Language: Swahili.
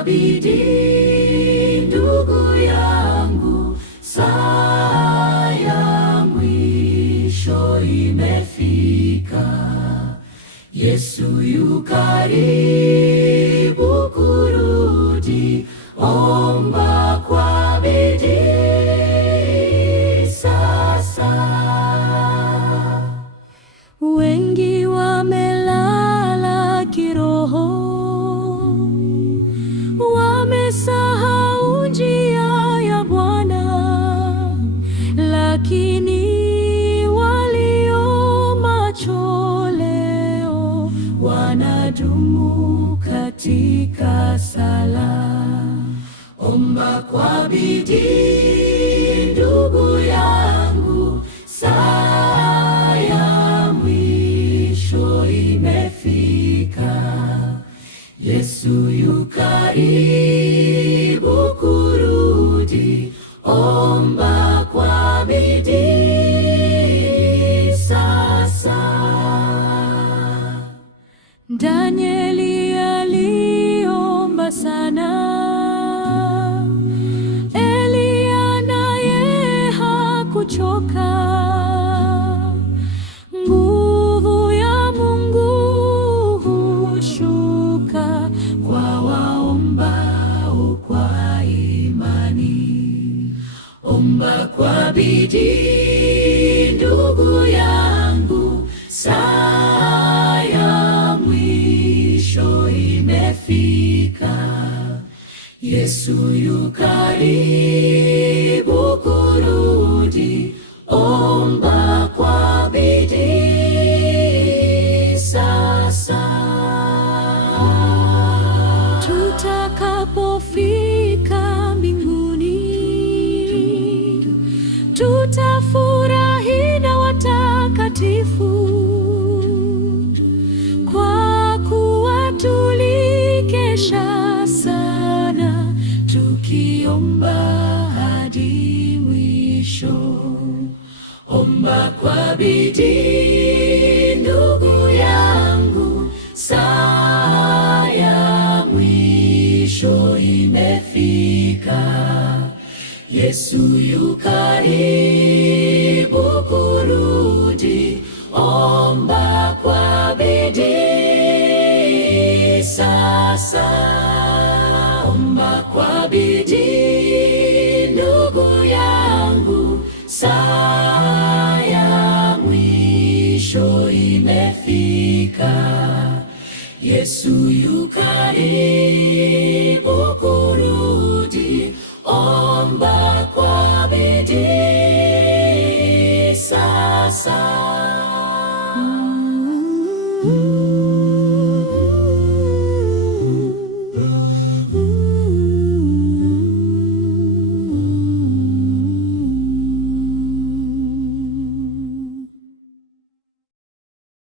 kwa bidii, ndugu yangu, saa ya mwisho imefika. Yesu yu karibu kurudi, omba kwa bidii sasa. Wengi wamelala kiroho, wamesahau njia ya Bwana, lakini walio macho leo wanadumu katika sala. Omba kwa bidii, ndugu yangu, saa ya mwisho imefika. Yesu yu karibu kurudi, omba kwa bidii sasa. Danieli aliomba sana, Eliya naye hakuchoka. Nguvu ya Mungu hushuka kwa waombao kwa imani. Omba kwa bidii, ndugu yangu, saa ya mwisho imefika. Yesu yu karibu kurudi, omba kwa bidii sasa. Tutakapofika mbinguni, tutafurahi na watakatifu, kwa kuwa tulikesha sana, tukiomba hadi mwisho. Omba kwa bidii, ndugu yangu, saa ya mwisho imefika. Yesu yu karibu kurudi, omba kwa bidii sasa. Omba kwa bidii, ndugu yangu, saa ya mwisho imefika. Yesu yu karibu kurudi.